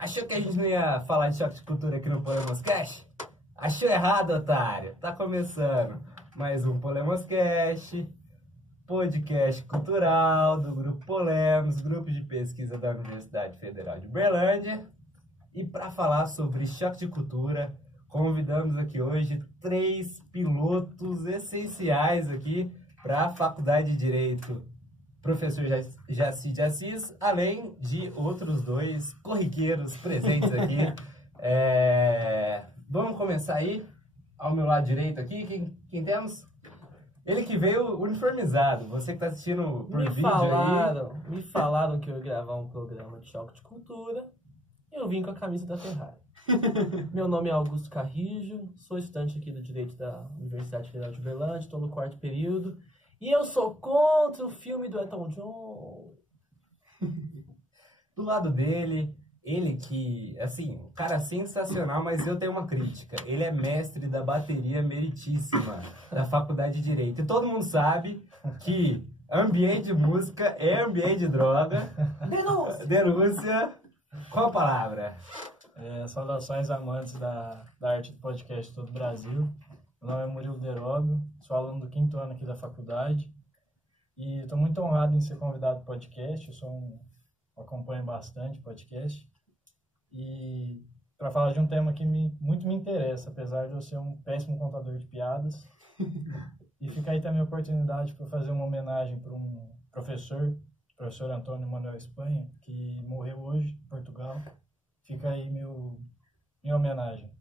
Achou que a gente não ia falar de choque de cultura aqui no Polemos Cash? Achou errado, otário. Tá começando mais um Polemos Cash, podcast cultural do Grupo Polemos, grupo de pesquisa da Universidade Federal de Uberlândia. E para falar sobre choque de cultura, convidamos aqui hoje 3 pilotos essenciais aqui para a Faculdade de Direito, professor Jaci de Assis, além de outros 2 corriqueiros presentes aqui. Vamos começar aí, ao meu lado direito aqui, quem temos? Ele que veio uniformizado, você que está assistindo por vídeo aí. Me falaram que eu ia gravar um programa de choque de cultura, e eu vim com a camisa da Ferrari. Meu nome é Augusto Carrijo, sou estudante aqui do Direito da Universidade Federal de Uberlândia, estou no 4º período, e eu sou contra o filme do Elton John. Do lado dele, ele que, assim, um cara sensacional, mas eu tenho uma crítica. Ele é mestre da bateria meritíssima da Faculdade de Direito. E todo mundo sabe que ambiente de música é ambiente de droga. Denúncia. Qual a palavra? Saudações amantes da arte do podcast de todo o Brasil. Meu nome é Murilo Deróbio, sou aluno do 5º ano aqui da faculdade e estou muito honrado em ser convidado para o podcast. Acompanho bastante podcast e para falar de um tema que muito me interessa, apesar de eu ser um péssimo contador de piadas. E fica aí também a oportunidade para fazer uma homenagem para um professor Antônio Manuel Espanha, que morreu hoje em Portugal. Fica aí minha homenagem.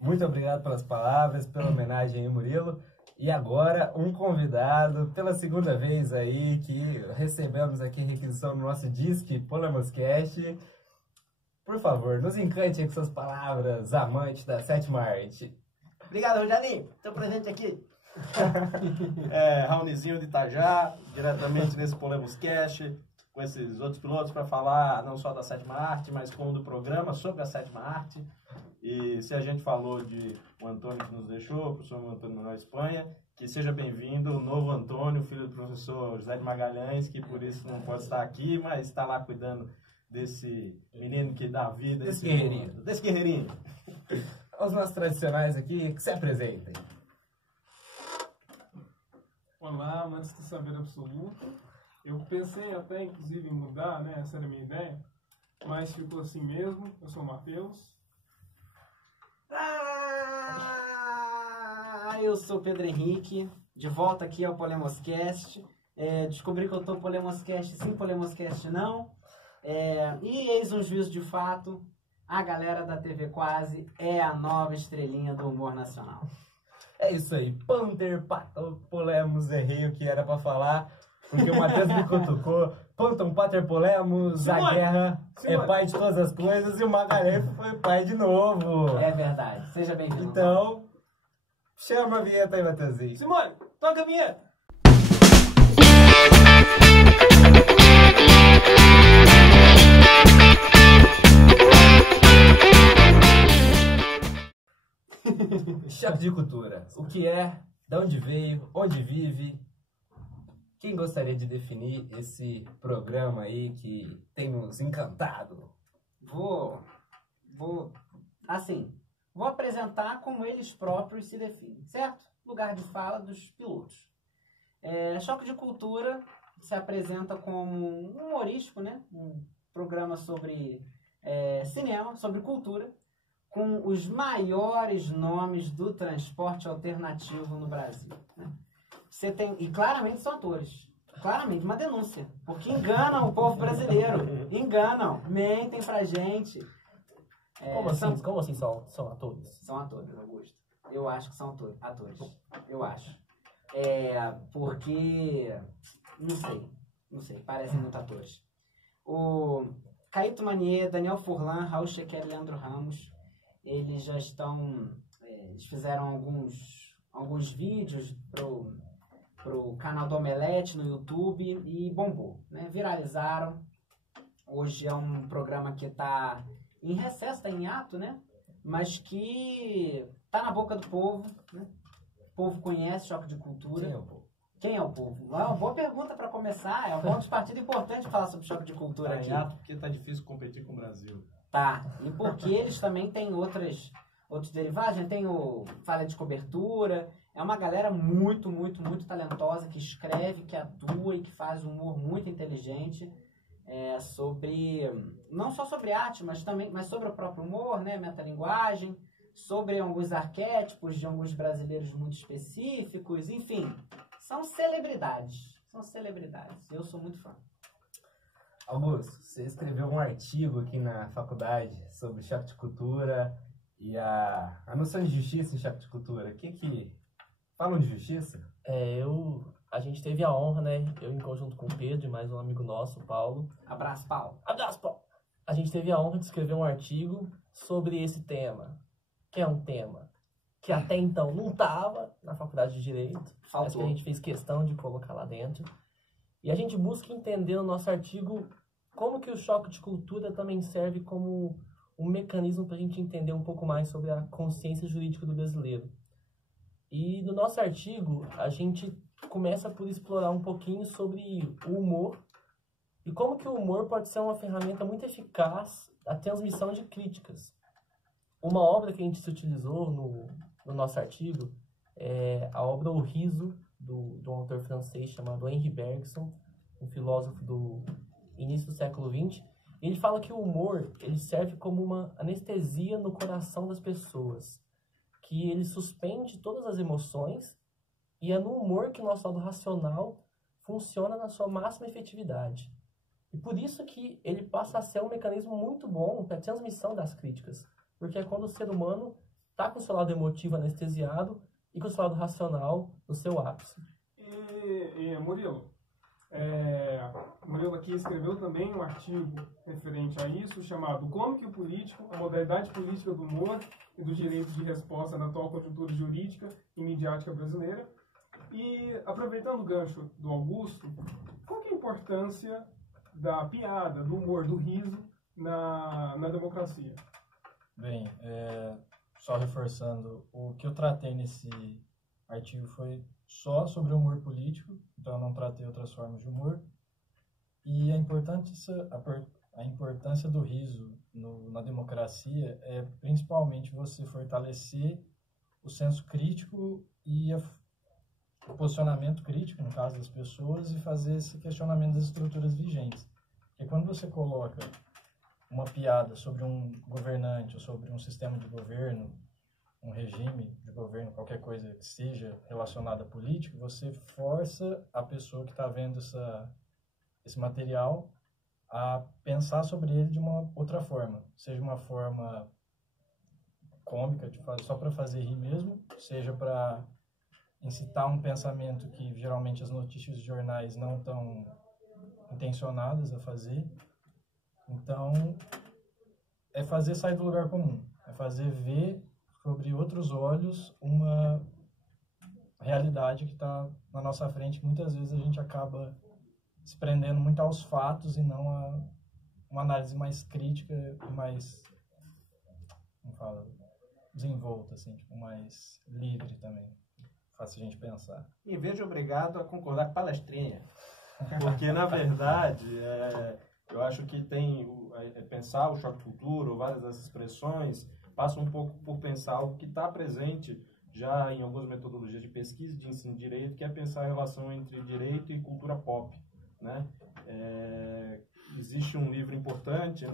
Muito obrigado pelas palavras, pela homenagem aí, Murilo. E agora, um convidado, pela segunda vez aí, que recebemos aqui requisição no nosso Disque Polemos Cast. Por favor, nos encante aí com suas palavras, amante da 7ª arte. Obrigado, Rogerinho. Estou presente aqui. Raonizinho de Itajá, diretamente nesse Polemos Cast, com esses outros pilotos para falar não só da 7ª arte, mas como do programa sobre a 7ª arte. E se a gente falou de o Antônio que nos deixou, o professor Antônio Manuel Espanha, que seja bem-vindo o novo Antônio, filho do professor José de Magalhães, que por isso não pode estar aqui, mas está lá cuidando desse menino que dá vida. Desse guerreirinho. Os nossos tradicionais aqui, que se apresentem. Olá, amantes do saber absoluto. Eu pensei até, inclusive, em mudar, né? Essa era a minha ideia, mas ficou assim mesmo. Eu sou o Matheus. Eu sou o Pedro Henrique, de volta aqui ao Polemos Cast. Descobri que eu tô Polemos Cast sim, Polemos Cast não. E eis um juízo de fato, a galera da TV Quase é a nova estrelinha do humor nacional. É isso aí, Panther, Polemos, errei o que era pra falar, porque o Matheus me cutucou. Pantam, Pater, Polemos, Simone, a guerra é pai de todas as coisas e o Magalhães foi pai de novo. É verdade, seja bem-vindo. Então, chama a vinheta aí, Matheusinho. Simone, toca a vinheta. Choque de cultura. O que é, de onde veio, onde vive. Quem gostaria de definir esse programa aí que tem nos encantado? Vou apresentar como eles próprios se definem, certo? Lugar de fala dos pilotos. Choque de Cultura se apresenta como um humorístico, né? Um programa sobre cinema, sobre cultura, com os maiores nomes do transporte alternativo no Brasil, né? E claramente são atores. Claramente, uma denúncia. Porque enganam o povo brasileiro. Enganam. Mentem pra gente. Como assim são atores? São atores, Augusto. Eu acho que são atores. Eu acho. Porque... Não sei. Parecem muito atores. O Caíto Manier, Daniel Furlan, Raul Shequer e Leandro Ramos, eles já estão... Eles fizeram alguns vídeos pro canal do Omelete no YouTube e bombou, né? Viralizaram. Hoje é um programa que está em recesso, está em ato, né? Mas que está na boca do povo, né? O povo conhece Choque de Cultura. Quem é o povo? Quem é o povo? É uma boa pergunta para começar. É um ponto de partida importante falar sobre choque de cultura Tá aqui. em ato porque tá difícil competir com o Brasil. Tá. E porque eles também têm outros derivados, né? Tem o Falha de Cobertura. É uma galera muito, muito, muito talentosa que escreve, que atua e que faz um humor muito inteligente sobre, não só sobre arte, mas sobre o próprio humor, né? Metalinguagem, sobre alguns arquétipos de alguns brasileiros muito específicos, enfim, são celebridades. Eu sou muito fã. Augusto, você escreveu um artigo aqui na faculdade sobre choque de cultura e a noção de justiça em choque de cultura. O que falam de justiça? A gente teve a honra, né? Eu em conjunto com o Pedro e mais um amigo nosso, o Paulo. Abraço, Paulo. Abraço, Paulo! A gente teve a honra de escrever um artigo sobre esse tema, que é um tema que até então não estava na faculdade de Direito, mas que a gente fez questão de colocar lá dentro. E a gente busca entender no nosso artigo como que o choque de cultura também serve como um mecanismo para a gente entender um pouco mais sobre a consciência jurídica do brasileiro. E no nosso artigo, a gente começa por explorar um pouquinho sobre o humor e como que o humor pode ser uma ferramenta muito eficaz da transmissão de críticas. Uma obra que a gente se utilizou no nosso artigo é a obra O Riso, de um autor francês chamado Henri Bergson, um filósofo do início do século XX. Ele fala que o humor ele serve como uma anestesia no coração das pessoas, que ele suspende todas as emoções e é no humor que o nosso lado racional funciona na sua máxima efetividade. E por isso que ele passa a ser um mecanismo muito bom para a transmissão das críticas, porque é quando o ser humano está com o seu lado emotivo anestesiado e com o seu lado racional no seu ápice. E Murilo, Murilo aqui escreveu também um artigo referente a isso, chamado Como que o político, a modalidade política do humor e do direito de resposta na atual conjuntura jurídica e midiática brasileira. E, aproveitando o gancho do Augusto, qual que é a importância da piada, do humor, do riso na democracia? Bem, só reforçando, o que eu tratei nesse artigo foi só sobre o humor político, então eu não tratei outras formas de humor. E a importância do riso na democracia é principalmente você fortalecer o senso crítico e o posicionamento crítico, no caso das pessoas, e fazer esse questionamento das estruturas vigentes. Porque quando você coloca uma piada sobre um governante ou sobre um sistema de governo, um regime de governo, qualquer coisa que seja relacionada a político, você força a pessoa que está vendo esse material a pensar sobre ele de uma outra forma, seja uma forma cômica, só para fazer rir mesmo, seja para incitar um pensamento que geralmente as notícias de jornais não estão intencionadas a fazer. Então, é fazer sair do lugar comum, é fazer ver sobre outros olhos uma realidade que está na nossa frente, que muitas vezes a gente acaba se prendendo muito aos fatos e não a uma análise mais crítica e mais, como fala, desenvolta, assim, tipo, mais livre também. Fácil a gente pensar. E veja obrigado a concordar com a palestrinha. Porque, na verdade, eu acho que pensar o choque de cultura, ou várias dessas expressões, passa um pouco por pensar algo que está presente já em algumas metodologias de pesquisa de ensino de direito, que é pensar a relação entre direito e cultura pop, né? Existe um livro importante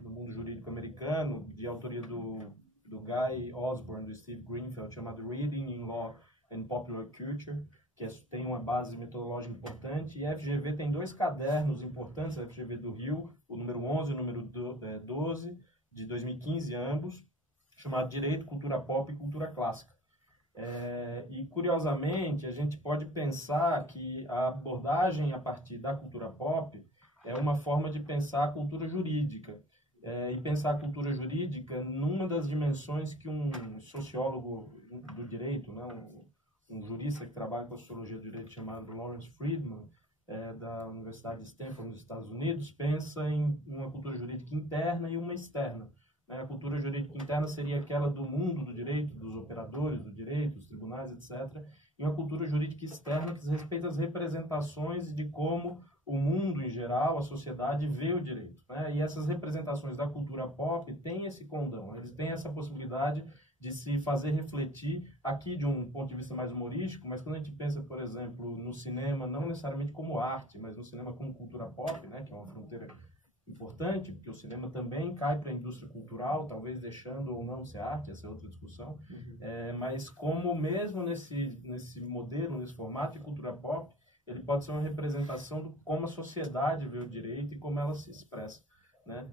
no mundo jurídico americano, de autoria do Guy Osborne, do Steve Greenfield, chamado Reading in Law and Popular Culture, que tem uma base metodológica importante. E a FGV tem 2 cadernos importantes, a FGV do Rio, o número 11 e o número 12, de 2015 ambos, chamado Direito, Cultura Pop e Cultura Clássica. E, curiosamente, a gente pode pensar que a abordagem a partir da cultura pop é uma forma de pensar a cultura jurídica. E pensar a cultura jurídica numa das dimensões que um sociólogo do direito, né, um jurista que trabalha com a sociologia do direito chamado Lawrence Friedman, da Universidade de Stanford, nos Estados Unidos, pensa em uma cultura jurídica interna e uma externa. né? A cultura jurídica interna seria aquela do mundo do direito, dos operadores do direito, dos tribunais, etc. E uma cultura jurídica externa que diz respeito às representações de como o mundo em geral, a sociedade vê o direito, né? E essas representações da cultura pop têm esse condão, eles têm essa possibilidade de se fazer refletir aqui de um ponto de vista mais humorístico, mas quando a gente pensa, por exemplo, no cinema, não necessariamente como arte, mas no cinema como cultura pop, né, que é uma fronteira importante, porque o cinema também cai para a indústria cultural, talvez deixando ou não ser arte, essa é outra discussão, mas como mesmo nesse modelo, nesse formato de cultura pop, ele pode ser uma representação de como a sociedade vê o direito e como ela se expressa, né?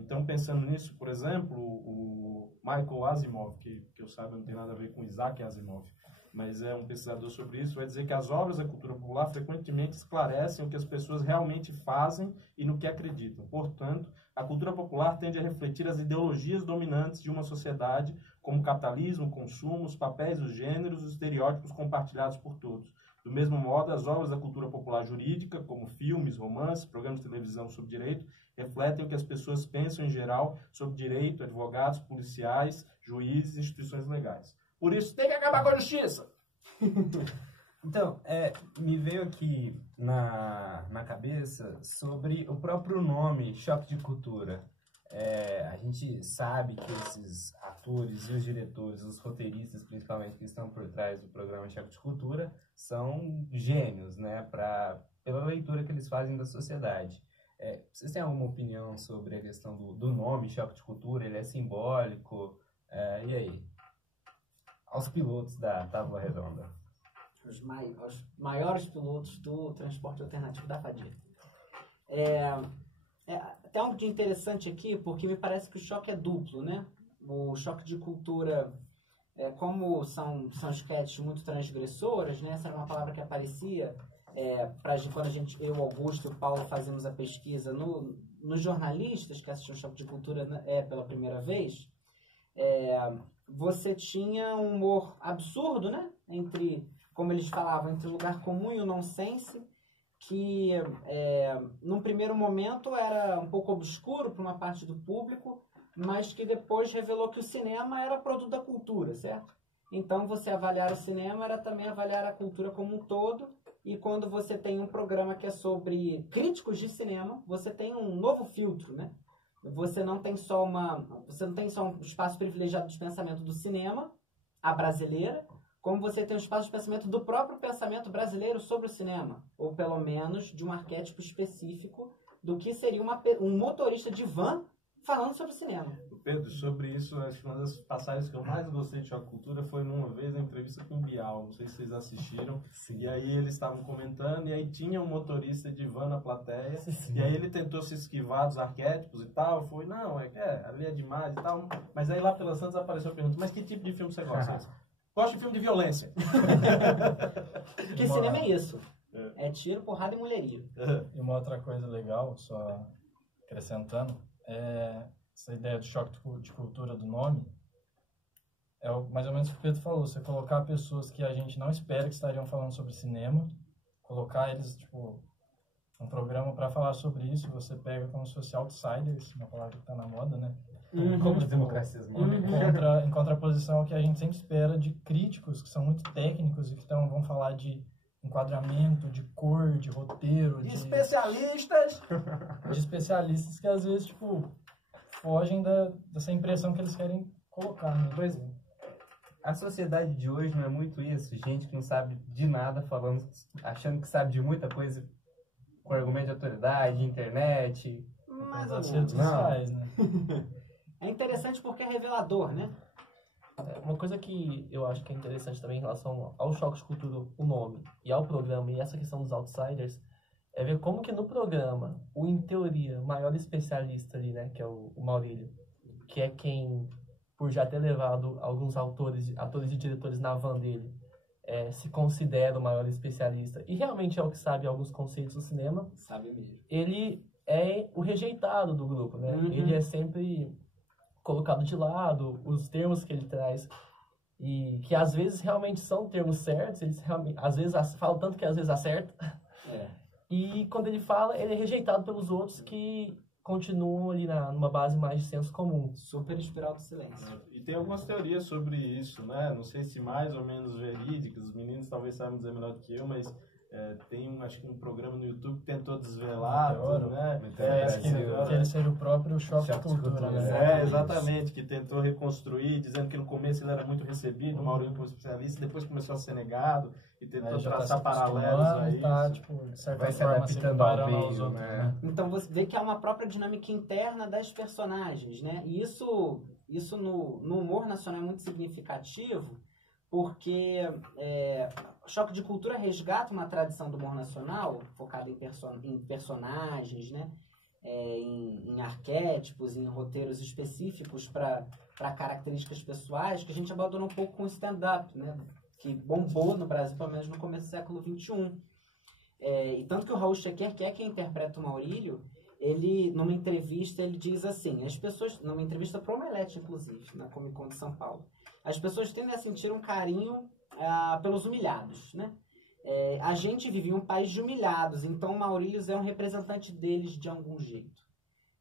Então, pensando nisso, por exemplo, o Michael Asimov, que eu saiba não tem nada a ver com Isaac Asimov, mas é um pesquisador sobre isso, vai dizer que as obras da cultura popular frequentemente esclarecem o que as pessoas realmente fazem e no que acreditam. Portanto, a cultura popular tende a refletir as ideologias dominantes de uma sociedade, como o capitalismo, o consumo, os papéis, os gêneros, os estereótipos compartilhados por todos. Do mesmo modo, as obras da cultura popular jurídica, como filmes, romances, programas de televisão sobre direito, refletem o que as pessoas pensam em geral sobre direito, advogados, policiais, juízes e instituições legais. Por isso, tem que acabar com a justiça! Então, me veio aqui na cabeça sobre o próprio nome, Choque de Cultura. A gente sabe que esses atores e os diretores, os roteiristas principalmente, que estão por trás do programa Choque de Cultura, são gênios, né, pela leitura que eles fazem da sociedade. Vocês têm alguma opinião sobre a questão do nome Choque de Cultura? Ele é simbólico? E aí? Aos pilotos da Tábua Redonda. Os maiores pilotos do transporte alternativo da FADIR. Até algo de interessante aqui, porque me parece que o choque é duplo, né? O choque de cultura, como são sketches muito transgressoras, né? Essa era uma palavra que aparecia quando eu, Augusto e o Paulo fazíamos a pesquisa nos jornalistas que assistiam o choque de cultura pela primeira vez. Você tinha um humor absurdo, né? Como eles falavam, entre o lugar comum e o nonsense, que num primeiro momento era um pouco obscuro para uma parte do público, mas que depois revelou que o cinema era produto da cultura, certo? Então, você avaliar o cinema era também avaliar a cultura como um todo, e quando você tem um programa que é sobre críticos de cinema, você tem um novo filtro, né? Você não tem só um espaço privilegiado de pensamento do cinema, a brasileira, como você tem um espaço de pensamento do próprio pensamento brasileiro sobre o cinema, ou pelo menos de um arquétipo específico do que seria um motorista de van falando sobre cinema. Pedro, sobre isso, acho que uma das passagens que eu mais gostei de Choque Cultura foi numa vez na entrevista com o Bial, não sei se vocês assistiram. Sim. E aí eles estavam comentando, e aí tinha um motorista de van na plateia, sim. E aí ele tentou se esquivar dos arquétipos e tal, foi, não, ali é demais e tal, mas aí lá pela Santos apareceu a pergunta, mas que tipo de filme você gosta? Gosto de filme de violência. Porque cinema é isso. É tiro, porrada e mulheria. E uma outra coisa legal, só acrescentando, essa ideia do choque de cultura do nome, mais ou menos o que o Pedro falou, você colocar pessoas que a gente não espera que estariam falando sobre cinema, colocar eles, um programa para falar sobre isso, você pega como se fosse outsiders, uma palavra que está na moda, né? Como as democracias modem. Em contraposição ao que a gente sempre espera de críticos que são muito técnicos e que vão falar de enquadramento, de cor, de roteiro, de especialistas! De especialistas que às vezes, fogem dessa impressão que eles querem colocar, né? Pois é. A sociedade de hoje não é muito isso, gente que não sabe de nada achando que sabe de muita coisa com argumento de autoridade, internet, mais as redes sociais, né? É interessante porque é revelador, né? Uma coisa que eu acho que é interessante também em relação ao choque de cultura, o nome, e ao programa, e essa questão dos outsiders, é ver como que no programa, em teoria, o maior especialista ali, né, que é o Maurílio, que é quem, por já ter levado alguns atores e diretores na van dele, se considera o maior especialista, e realmente é o que sabe alguns conceitos do cinema. Sabe mesmo. Ele é o rejeitado do grupo, né? Uhum. Ele é sempre colocado de lado, os termos que ele traz, e que às vezes realmente são termos certos, eles realmente, às vezes falam tanto que às vezes acerta. E quando ele fala, ele é rejeitado pelos outros que continuam ali numa base mais de senso comum. Super espiral do silêncio. E tem algumas teorias sobre isso, né? Não sei se mais ou menos verídicas, os meninos talvez saibam dizer melhor do que eu, mas tem acho que um programa no YouTube que tentou desvelar, Meteoro, né? Parece que ele seria o próprio choque de cultura, né? Exatamente, que tentou reconstruir, dizendo que no começo ele era muito recebido, o Maurício como especialista, depois começou a ser negado e tentou traçar paralelos aí. Tá, tipo, de certa Vai se forma, adaptando ao separando aos meio, outros, né? Então você vê que há uma própria dinâmica interna das personagens, né? E isso no humor nacional é muito significativo, porque Choque de Cultura resgata uma tradição do humor nacional, focada em personagens, né? Em arquétipos, em roteiros específicos para características pessoais, que a gente abandonou um pouco com o stand-up, né? Que bombou no Brasil, pelo menos no começo do século XXI. E tanto que o Raul Schecker, que é quem interpreta o Maurílio, ele, numa entrevista, ele diz assim, as pessoas, numa entrevista para o Omelete, inclusive, na Comic Con de São Paulo, as pessoas tendem a sentir um carinho pelos humilhados, né? A gente vive em um país de humilhados, então o Maurílio é um representante deles de algum jeito.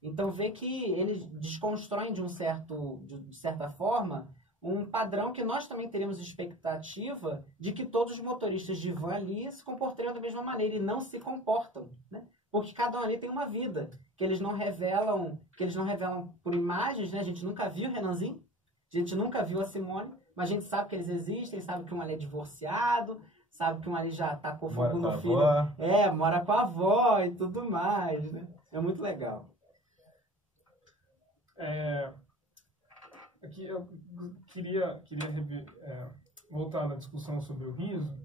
Então vê que eles desconstroem de certa forma um padrão que nós também teríamos expectativa de que todos os motoristas de van ali se comportariam da mesma maneira e não se comportam, né? Porque cada um ali tem uma vida que eles não revelam por imagens, né? A gente nunca viu o Renanzinho, a gente nunca viu a Simone, mas a gente sabe que eles existem, sabe que um ali é divorciado, sabe que um ali já tacou fogo no filho. Mora com a avó e tudo mais, né? É muito legal. Aqui eu queria voltar na discussão sobre o riso,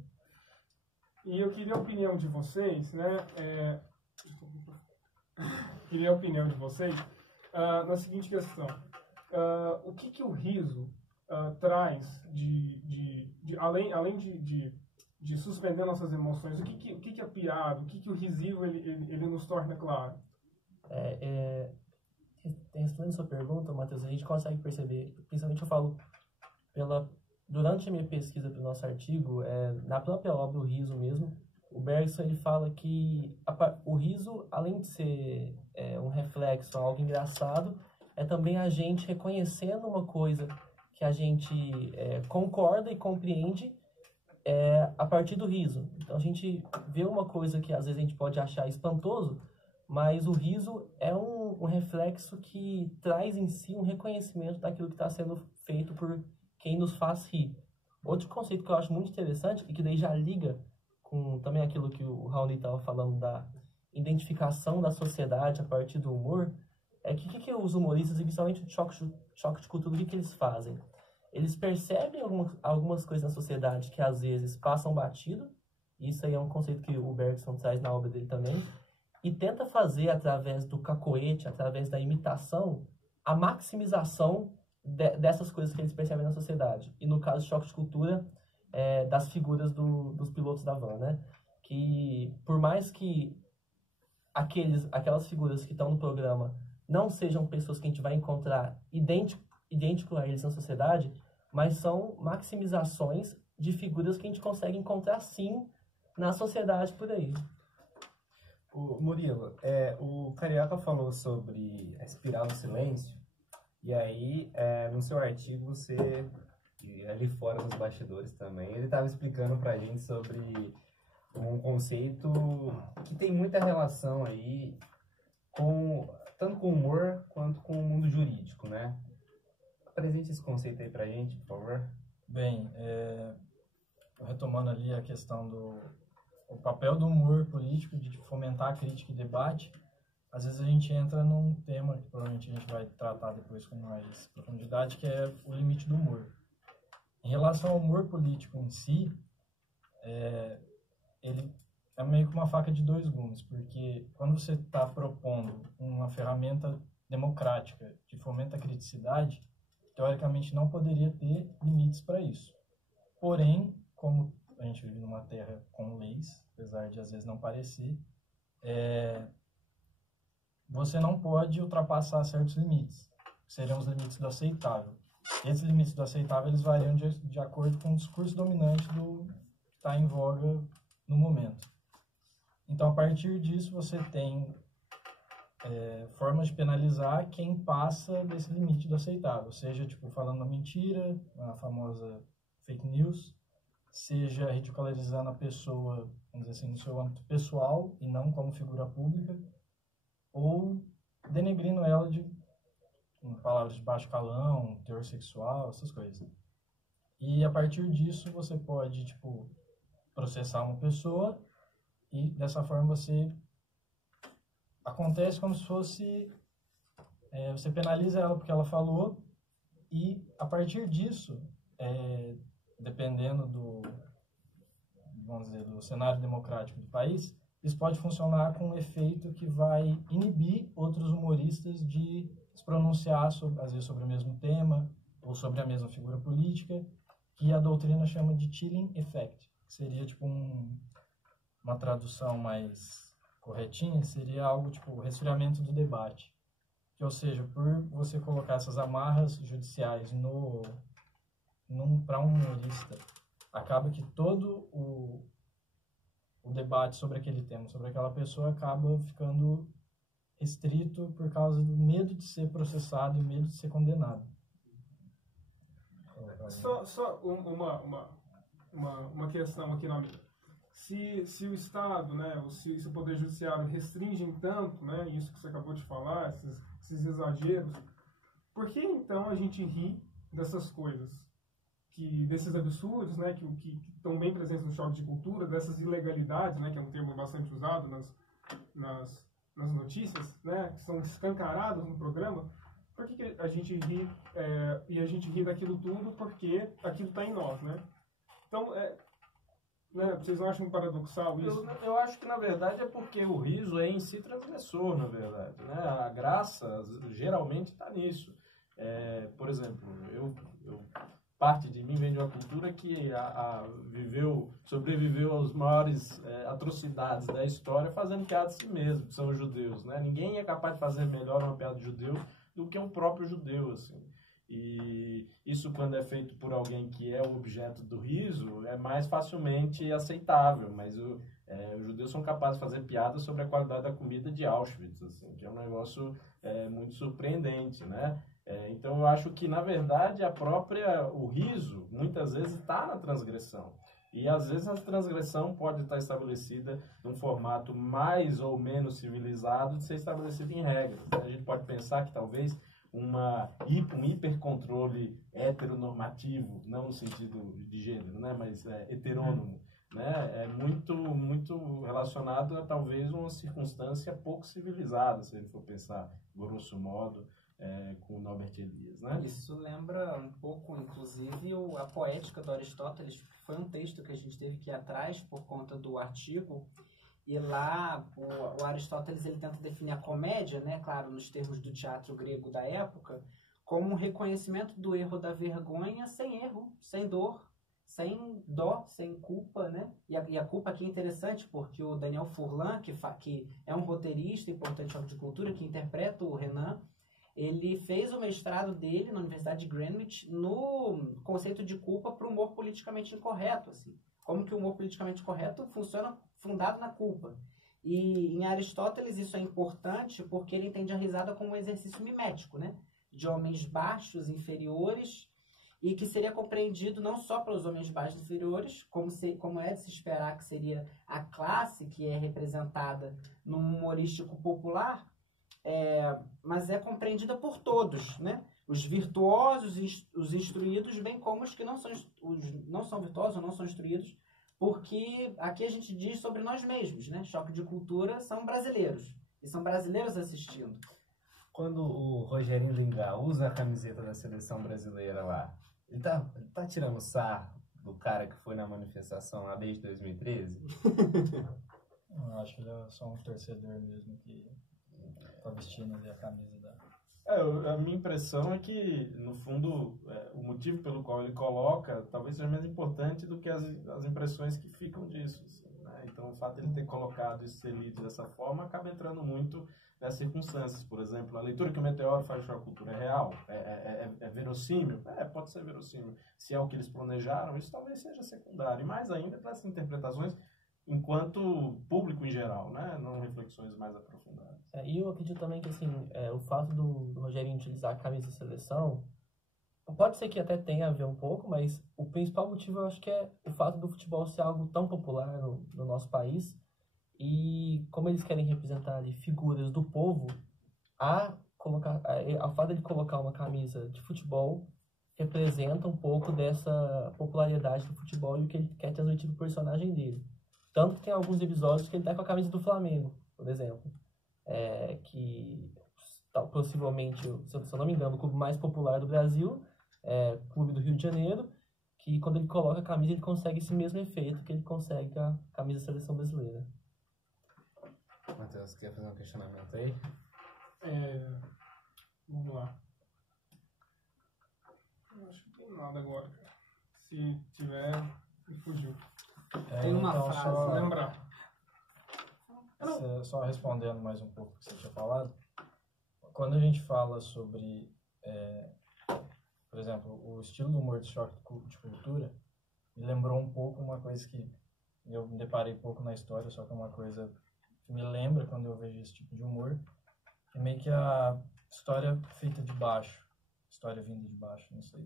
e eu queria a opinião de vocês, né? Queria a opinião de vocês na seguinte questão. O que o riso traz além de suspender nossas emoções, o que é piada, o que o risivo ele nos torna claro? Respondendo a sua pergunta, Matheus, a gente consegue perceber, principalmente eu falo durante a minha pesquisa para o nosso artigo, na própria obra O Riso mesmo, o Bergson ele fala que o riso, além de ser um reflexo, algo engraçado, é também a gente reconhecendo uma coisa que a gente concorda e compreende a partir do riso. Então a gente vê uma coisa que às vezes a gente pode achar espantoso, mas o riso é um reflexo que traz em si um reconhecimento daquilo que está sendo feito por quem nos faz rir. Outro conceito que eu acho muito interessante e que daí já liga com também aquilo que o Raoni estava falando da identificação da sociedade a partir do humor, é que os humoristas, e principalmente o choque de cultura, o que eles fazem? Eles percebem algumas coisas na sociedade que às vezes passam batido, isso aí é um conceito que o Bergson traz na obra dele também, e tenta fazer, através do cacoete, através da imitação, a maximização dessas coisas que eles percebem na sociedade. E no caso do choque de cultura, das figuras dos pilotos da van, né? Que por mais que aquelas figuras que estão no programa não sejam pessoas que a gente vai encontrar idêntico a eles na sociedade, mas são maximizações de figuras que a gente consegue encontrar sim na sociedade por aí. Murilo, o Carioca falou sobre a espiral do silêncio, e aí no seu artigo você, e ali fora nos bastidores também, ele estava explicando pra gente sobre um conceito que tem muita relação aí tanto com o humor quanto com o mundo jurídico, né? Apresente esse conceito aí pra gente, por favor. Bem, retomando ali a questão o papel do humor político de fomentar a crítica e debate, às vezes a gente entra num tema que provavelmente a gente vai tratar depois com mais profundidade, que é o limite do humor. Em relação ao humor político em si, ele é meio que uma faca de dois gumes, porque quando você está propondo uma ferramenta democrática que fomenta a criticidade, teoricamente não poderia ter limites para isso. Porém, como a gente vive numa terra com leis, apesar de às vezes não parecer, você não pode ultrapassar certos limites, que seriam os limites do aceitável. E esses limites do aceitável eles variam de acordo com o discurso dominante que está em voga no momento. Então, a partir disso, você tem formas de penalizar quem passa desse limite do aceitável, seja tipo falando uma mentira, a famosa fake news, seja ridicularizando a pessoa, vamos dizer assim, no seu âmbito pessoal e não como figura pública, ou denegrindo ela com palavras de baixo calão, teor sexual, essas coisas. E a partir disso você pode tipo processar uma pessoa e dessa forma acontece como se fosse você penaliza ela porque ela falou, e a partir disso, dependendo vamos dizer, do cenário democrático do país, isso pode funcionar com um efeito que vai inibir outros humoristas de se pronunciar às vezes sobre o mesmo tema ou sobre a mesma figura política, que a doutrina chama de chilling effect, que seria tipo uma tradução mais corretinha, seria algo tipo resfriamento do debate. Que, ou seja, por você colocar essas amarras judiciais para um humorista, acaba que todo o debate sobre aquele tema, sobre aquela pessoa, acaba ficando restrito por causa do medo de ser processado e medo de ser condenado. Só uma questão aqui na minha. Se o Estado, né, se o Poder Judiciário restringem tanto, né, isso que você acabou de falar, esses exageros, por que então a gente ri dessas coisas? Desses absurdos, né, que estão bem presentes no choque de cultura, dessas ilegalidades, né, que é um termo bastante usado nas notícias, né, que são escancaradas no programa. Por que a gente ri, e a gente ri daquilo tudo? Porque aquilo está em nós, né? Então, né, vocês não acham paradoxal isso? Eu acho que, na verdade, é porque o riso é em si transgressor, na verdade, né? A graça, geralmente, está nisso. Por exemplo, parte de mim vem de uma cultura que sobreviveu às maiores atrocidades da história fazendo piada de si mesmo, que são os judeus, né? Ninguém é capaz de fazer melhor uma piada de judeu do que um próprio judeu, assim. E isso, quando é feito por alguém que é o objeto do riso, é mais facilmente aceitável, mas os judeus são capazes de fazer piadas sobre a qualidade da comida de Auschwitz, assim, que é um negócio muito surpreendente, né? Então eu acho que, na verdade, o riso, muitas vezes, está na transgressão. E, às vezes, a transgressão pode estar estabelecida num formato mais ou menos civilizado de ser estabelecida em regras. A gente pode pensar que, talvez, um hipercontrole heteronormativo, não no sentido de gênero, né, mas heterônomo, né, é muito relacionado a, talvez, uma circunstância pouco civilizada, se a gente for pensar, grosso modo, com o Norbert Elias, né? Isso lembra um pouco, inclusive, a Poética do Aristóteles, que foi um texto que a gente teve que ir atrás por conta do artigo, e lá o Aristóteles ele tenta definir a comédia, né, claro, nos termos do teatro grego da época, como um reconhecimento do erro da vergonha sem erro, sem dor, sem dó, sem culpa, né? E a culpa aqui é interessante porque o Daniel Furlan, que é um roteirista importante de cultura, que interpreta o Renan, ele fez o mestrado dele na Universidade de Greenwich no conceito de culpa para o humor politicamente incorreto, assim. Como que o humor politicamente correto funciona fundado na culpa. E em Aristóteles isso é importante porque ele entende a risada como um exercício mimético, né? De homens baixos, inferiores, e que seria compreendido não só pelos homens baixos e inferiores, como é de se esperar que seria a classe que é representada num humorístico popular, mas é compreendida por todos, né? Os virtuosos, os instruídos, bem como os que não são virtuosos ou não são instruídos, porque aqui a gente diz sobre nós mesmos, né? Choque de cultura são brasileiros, e são brasileiros assistindo. Quando o Rogerinho Lingá usa a camiseta da seleção brasileira lá, ele tá tirando sarro do cara que foi na manifestação lá desde 2013? Eu acho que ele é só um torcedor mesmo que tá vestindo ali a camisa da... A minha impressão é que, no fundo, o motivo pelo qual ele coloca talvez seja mais importante do que as impressões que ficam disso. Assim, né? Então, o fato de ele ter colocado esse elite dessa forma acaba entrando muito nas circunstâncias. Por exemplo, a leitura que o Meteoro faz de cultura é real? É verossímil? Pode ser verossímil. Se é o que eles planejaram, isso talvez seja secundário. E mais ainda para essas interpretações enquanto público em geral, né? Não reflexões mais aprofundadas. E eu acredito também que assim, o fato do Rogerinho utilizar a camisa de seleção, pode ser que até tenha a ver um pouco, mas o principal motivo eu acho que é o fato do futebol ser algo tão popular no nosso país, e como eles querem representar ali figuras do povo, a fato de colocar uma camisa de futebol representa um pouco dessa popularidade do futebol e o que ele quer transmitir do personagem dele. Tanto que tem alguns episódios que ele tá com a camisa do Flamengo, por exemplo, que possivelmente, se eu não me engano, o clube mais popular do Brasil, clube do Rio de Janeiro, que quando ele coloca a camisa ele consegue esse mesmo efeito que ele consegue com a camisa da seleção brasileira. Matheus, quer fazer um questionamento aí? Vamos lá. Eu acho que não tem nada agora, cara. Se tiver, me fugiu. Tem uma então, frase, Vou lembrar. Só respondendo mais um pouco o que você tinha falado, quando a gente fala sobre, por exemplo, o estilo do humor de choque de cultura, me lembrou um pouco uma coisa que eu me deparei pouco na história, só que é uma coisa que me lembra quando eu vejo esse tipo de humor, que é meio que a história feita de baixo, história vinda de baixo, não sei,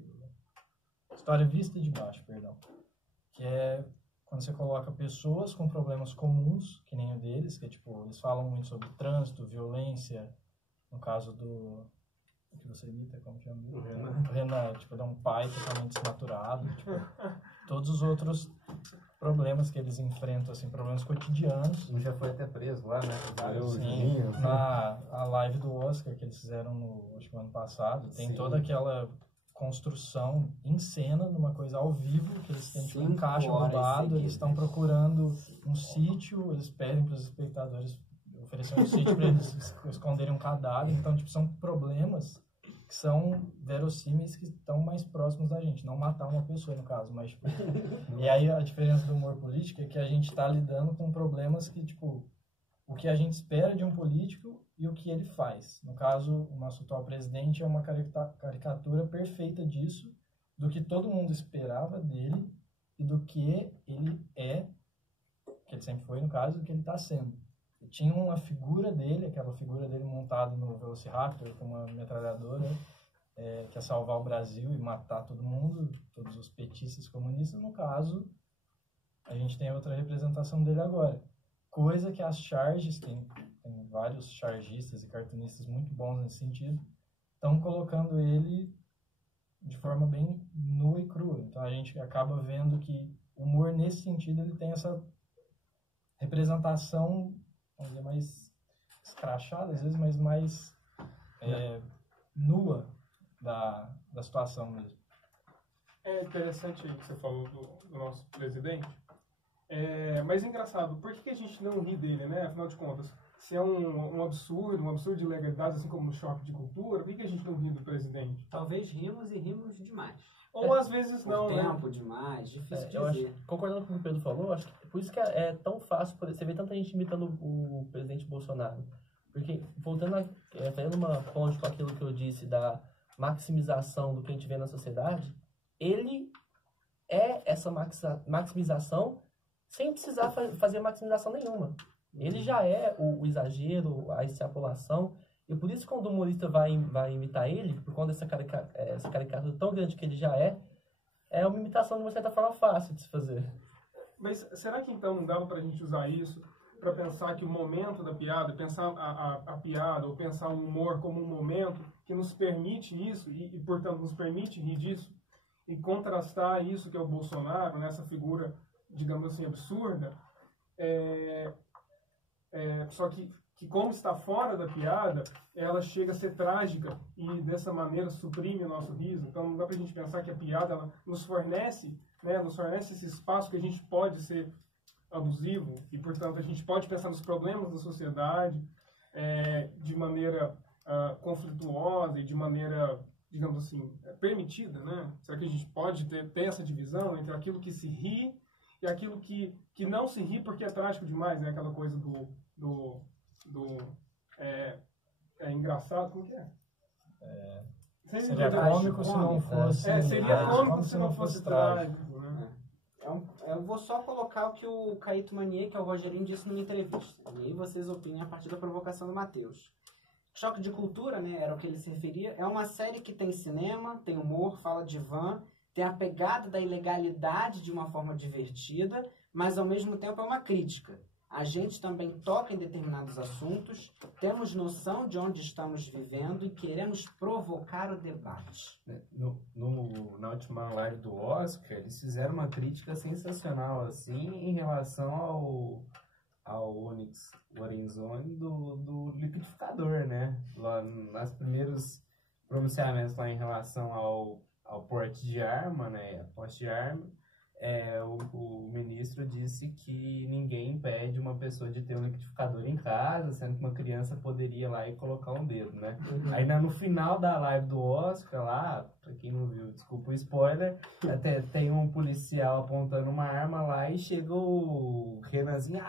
história vista de baixo, perdão, que é quando você coloca pessoas com problemas comuns, que nem o deles, que é tipo, eles falam muito sobre trânsito, violência, no caso do que você imita, como chama? O Renan, tipo, é um pai totalmente desnaturado, tipo, todos os outros problemas que eles enfrentam, assim, problemas cotidianos. Um já foi até preso lá, né? Sim, a live do Oscar que eles fizeram acho que no ano passado, tem toda aquela construção em cena, numa coisa ao vivo, que eles têm tipo, um caixa roubado, eles estão procurando um sítio, eles pedem para os espectadores oferecer um sítio para eles esconderem um cadáver, então tipo, são problemas que são verossímeis, que estão mais próximos da gente, não matar uma pessoa no caso, mas tipo, e aí a diferença do humor político é que a gente está lidando com problemas que tipo, o que a gente espera de um político e o que ele faz. No caso, o nosso atual presidente é uma caricatura perfeita disso, do que todo mundo esperava dele e do que ele é, que ele sempre foi, no caso, do que ele está sendo. E tinha uma figura dele, aquela figura dele montada no Velociraptor com uma metralhadora, que é salvar o Brasil e matar todo mundo, todos os petistas comunistas. No caso, a gente tem outra representação dele agora. Coisa que as charges, tem vários chargistas e cartunistas muito bons nesse sentido, estão colocando ele de forma bem nua e crua. Então a gente acaba vendo que o humor nesse sentido ele tem essa representação, vamos dizer, mais escrachada às vezes, mas mais nua da situação mesmo. É interessante aí que você falou do nosso presidente. Mas é engraçado, por que a gente não ri dele, né? Afinal de contas, se é um absurdo de ilegalidades, assim como no choque de cultura, por que a gente não ri do presidente? Talvez rimos e rimos demais. Ou às vezes não, né? Tempo demais, difícil Eu dizer. acho, concordando com o que o Pedro falou, acho que por isso que é tão fácil você ver tanta gente imitando o presidente Bolsonaro. Porque, fazendo uma ponte com aquilo que eu disse da maximização do que a gente vê na sociedade, ele é essa maximização sem precisar fazer maximização nenhuma. Ele já é o exagero, a extrapolação, e por isso quando o humorista vai imitar ele, por conta dessa caricatura tão grande que ele já é uma imitação de uma certa forma fácil de se fazer. Mas será que então não dava pra gente usar isso para pensar que o momento da piada, pensar a piada, ou pensar o humor como um momento que nos permite isso, e portanto nos permite rir disso, e contrastar isso que é o Bolsonaro, nessa figura, digamos assim, absurda, só que como está fora da piada, ela chega a ser trágica e dessa maneira suprime o nosso riso. Então não dá pra gente pensar que a piada ela nos fornece esse espaço que a gente pode ser abusivo e, portanto, a gente pode pensar nos problemas da sociedade de maneira conflituosa e de maneira, digamos assim, permitida, né? Será que a gente pode ter essa divisão entre aquilo que se ri e aquilo que não se ri porque é trágico demais, né? Aquela coisa do engraçado, como que é? Seria cômico se não fosse... seria cômico se não fosse trágico, né? Eu vou só colocar o que o Caíto Manier, que é o Rogerinho, disse numa entrevista. E aí vocês opinem a partir da provocação do Matheus. Choque de Cultura, né, era o que ele se referia. É uma série que tem cinema, tem humor, fala de van, tem a pegada da ilegalidade de uma forma divertida, mas ao mesmo tempo é uma crítica. A gente também toca em determinados assuntos, temos noção de onde estamos vivendo e queremos provocar o debate. Na última live do Oscar, eles fizeram uma crítica sensacional, assim, em relação ao Onyx Lorenzoni do liquidificador, né? Lá nos primeiros pronunciamentos lá em relação ao porte de arma, né? Porte de arma. O ministro disse que ninguém impede uma pessoa de ter um liquidificador em casa, sendo que uma criança poderia ir lá e colocar um dedo, né? Aí no final da live do Oscar lá, pra quem não viu, desculpa o spoiler, até tem um policial apontando uma arma lá e chega o Renanzinho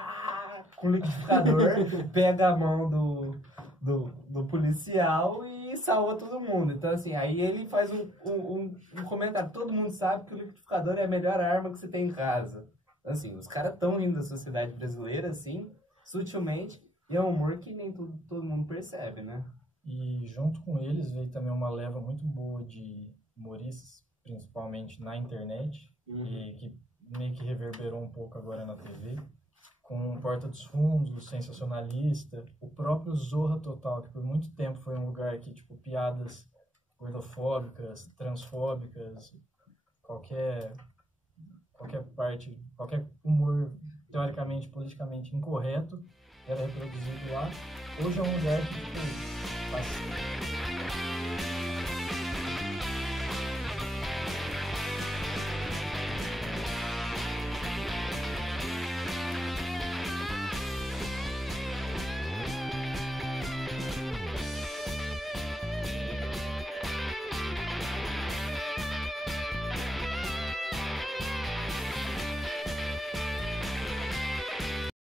com o liquidificador, pega a mão do policial e salva todo mundo. Então, assim, aí ele faz um comentário. Todo mundo sabe que o liquidificador é a melhor arma que você tem em casa. Assim, os caras estão indo da sociedade brasileira, assim, sutilmente, e é um humor que nem todo mundo percebe, né? E junto com eles veio também uma leva muito boa de humoristas, principalmente na internet, e que meio que reverberou um pouco agora na TV, com Porta dos Fundos, o Sensacionalista, o próprio Zorra Total, que por muito tempo foi um lugar que, tipo, piadas gordofóbicas, transfóbicas, qualquer humor teoricamente, politicamente incorreto era reproduzido lá. Hoje é um lugar que, tipo,